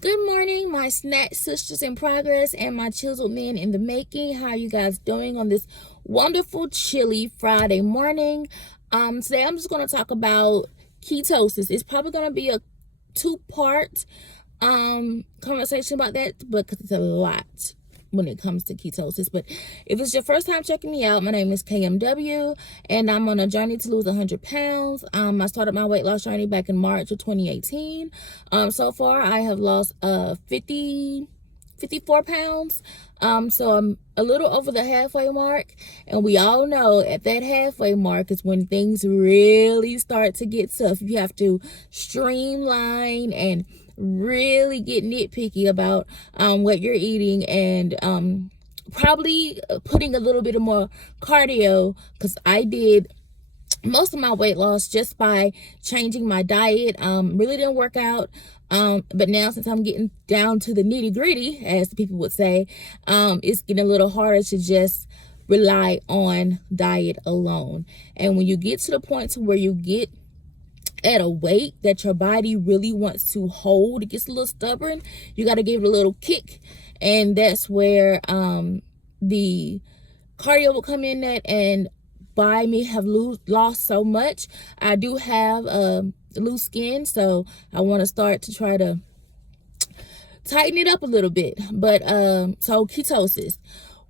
Good morning, my snack sisters in progress and my chiseled men in the making. How are you guys doing on this wonderful, chilly Friday morning? Today I'm just going to talk about ketosis. It's probably going to be a two-part conversation about that because it's a lot when it comes to ketosis. But if it's your first time checking me out, my name is KMW and I'm on a journey to lose 100 pounds. I started my weight loss journey back in March of 2018. So far I have lost 54 pounds. So I'm a little over the halfway mark, and we all know at that halfway mark is when things really start to get tough. You have to streamline and really get nitpicky about what you're eating, and probably putting a little bit of more cardio, because I did most of my weight loss just by changing my diet. Really didn't work out, but now since I'm getting down to the nitty gritty, as the people would say, it's getting a little harder to just rely on diet alone. And when you get to the point to where you get at a weight that your body really wants to hold, it gets a little stubborn, you got to give it a little kick, and that's where the cardio will come in at. And by me have lost so much, I do have loose skin, so I want to start to try to tighten it up a little bit. But so ketosis.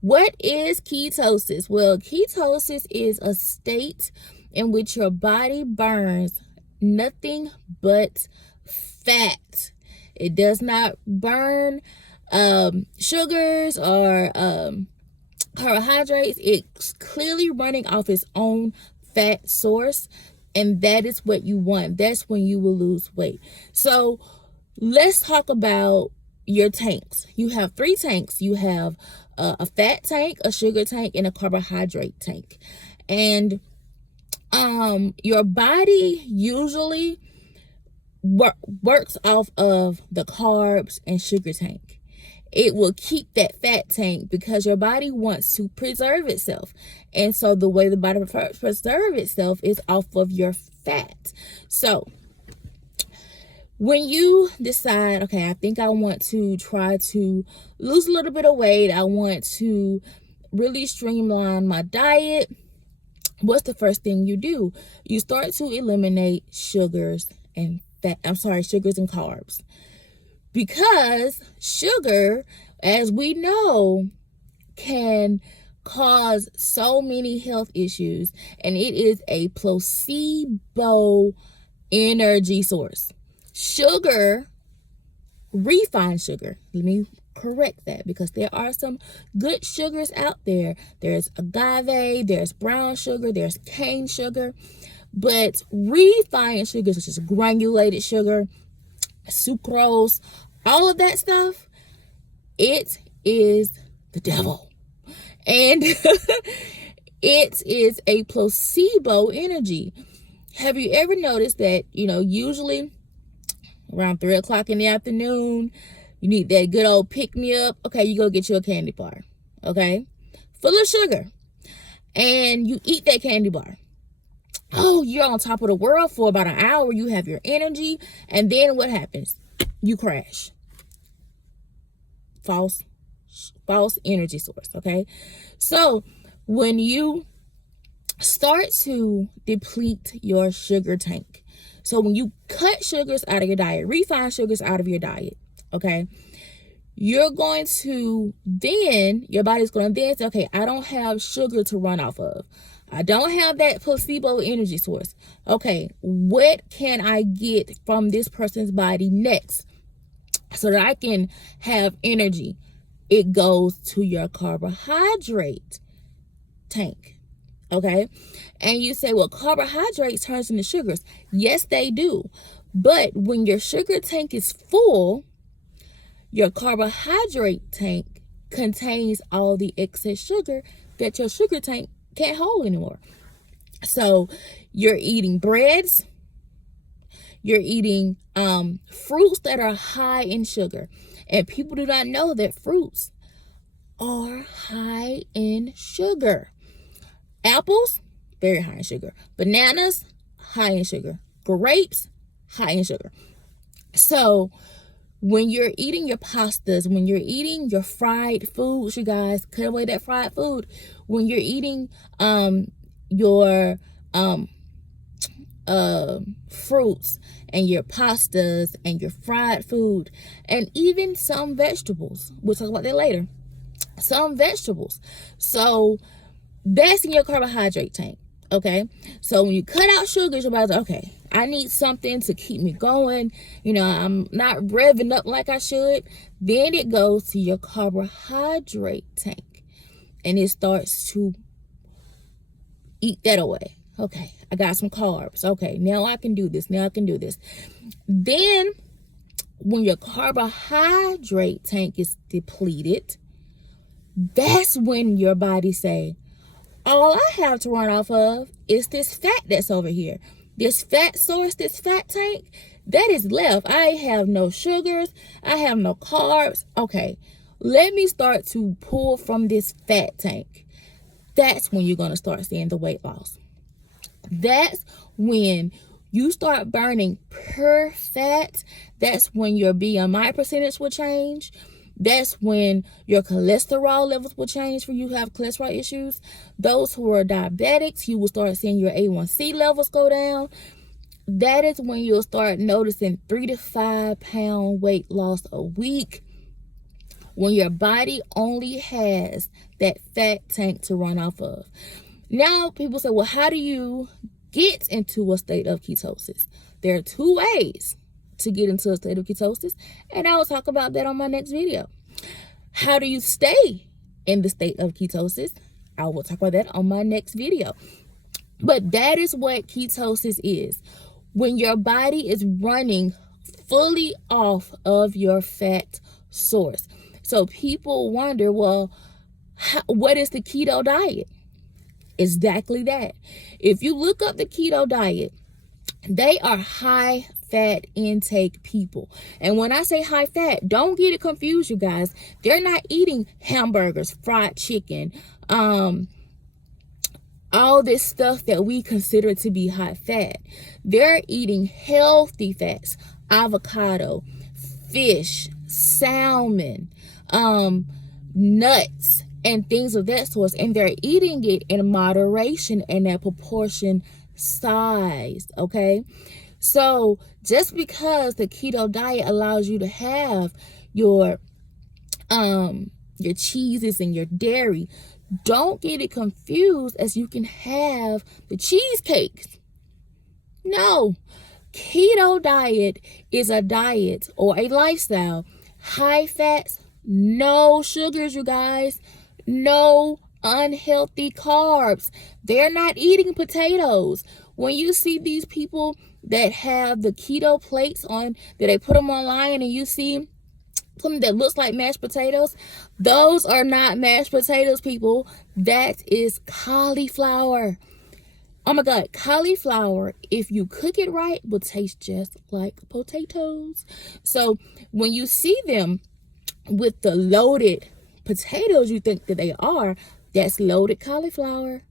What is ketosis? Well, ketosis is a state in which your body burns nothing but fat. It does not burn sugars or carbohydrates. It's clearly running off its own fat source, and that is what you want. That's when you will lose weight. So let's talk about your tanks. You have 3 tanks. You have a fat tank, a sugar tank, and a carbohydrate tank. And your body usually works off of the carbs and sugar tank. It will keep that fat tank because your body wants to preserve itself. And so the way the body preserve itself is off of your fat. So when you decide, okay, I think I want to try to lose a little bit of weight, I want to really streamline my diet, what's the first thing you do? You start to eliminate sugars and sugars and carbs. Because sugar, as we know, can cause so many health issues, and it is a placebo energy source. Sugar, refined sugar, let me correct that, because there are some good sugars out there. There's agave, there's brown sugar, there's cane sugar, but refined sugar, such as granulated sugar, sucrose, all of that stuff, it is the devil. And it is a placebo energy. Have you ever noticed that, usually around 3 o'clock in the afternoon, you need that good old pick-me-up? Okay, you go get you a candy bar, okay? Full of sugar. And you eat that candy bar. Oh, you're on top of the world for about an hour. You have your energy. And then what happens? You crash. False energy source, okay? So when you start to deplete your sugar tank, so when you cut sugars out of your diet, refined sugars out of your diet, okay, you're going to then, your body's going to then say, okay, I don't have sugar to run off of. I don't have that placebo energy source. Okay, what can I get from this person's body next so that I can have energy? It goes to your carbohydrate tank. Okay, and you say, well, carbohydrates turns into sugars. Yes, they do. But when your sugar tank is full, your carbohydrate tank contains all the excess sugar that your sugar tank can't hold anymore. So you're eating breads, you're eating fruits that are high in sugar. And people do not know that fruits are high in sugar. Apples, very high in sugar. Bananas, high in sugar. Grapes, high in sugar. So when you're eating your pastas, when you're eating your fried foods, you guys, cut away that fried food. When you're eating your fruits and your pastas and your fried food, and even some vegetables. We'll talk about that later. Some vegetables. So that's in your carbohydrate tank. Okay, so when you cut out sugars, you're about to, okay, I need something to keep me going. You know, I'm not revving up like I should. Then it goes to your carbohydrate tank, and it starts to eat that away. Okay, I got some carbs. Okay, now I can do this. Now I can do this. Then when your carbohydrate tank is depleted, that's when your body say, all I have to run off of is this fat that's over here. This fat source, this fat tank, that is left. I have no sugars. I have no carbs. Okay, let me start to pull from this fat tank. That's when you're going to start seeing the weight loss. That's when you start burning pure fat. That's when your BMI percentage will change. That's when your cholesterol levels will change for you who have cholesterol issues. Those who are diabetics, you will start seeing your A1C levels go down. That is when you'll start noticing 3 to 5 pound weight loss a week, when your body only has that fat tank to run off of. Now, people say, well, how do you get into a state of ketosis? There are 2 ways to get into a state of ketosis, and I will talk about that on my next video. How do you stay in the state of ketosis? I will talk about that on my next video. But that is what ketosis is. When your body is running fully off of your fat source. So people wonder, well, what is the keto diet? Exactly that. If you look up the keto diet, they are high fat intake people. And when I say high fat, don't get it confused, you guys. They're not eating hamburgers, fried chicken, all this stuff that we consider to be high fat. They're eating healthy fats, avocado, fish, salmon, nuts, and things of that sort. And they're eating it in moderation and at proportion size. Okay, so just because the keto diet allows you to have your cheeses and your dairy, don't get it confused as you can have the cheesecakes. No, keto diet is a diet or a lifestyle. High fats, no sugars, you guys, no unhealthy carbs. They're not eating potatoes. When you see these people that have the keto plates on, that they put them online, and you see something that looks like mashed potatoes, those are not mashed potatoes, people. That is cauliflower. Oh my God, cauliflower, if you cook it right, will taste just like potatoes. So when you see them with the loaded potatoes you think that they are, that's loaded cauliflower.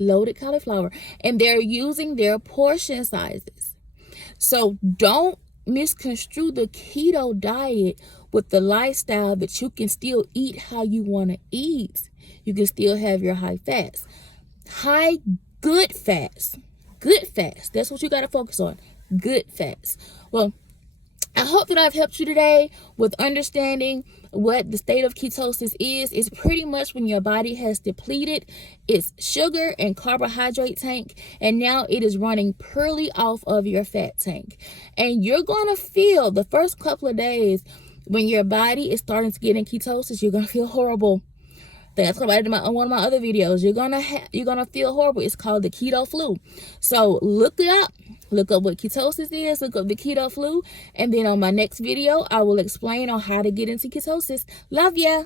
Loaded cauliflower. And they're using their portion sizes. So don't misconstrue the keto diet with the lifestyle that you can still eat how you want to eat. You can still have your high fats. High good fats. Good fats. That's what you got to focus on. Good fats. Well, I hope that I've helped you today with understanding what the state of ketosis is. It's pretty much when your body has depleted its sugar and carbohydrate tank, and now it is running purely off of your fat tank. And you're going to feel the first couple of days when your body is starting to get in ketosis, you're going to feel horrible. That's about it in one of my other videos. You're gonna feel horrible. It's called the keto flu. So look it up. Look up what ketosis is. Look up the keto flu. And then on my next video, I will explain on how to get into ketosis. Love ya.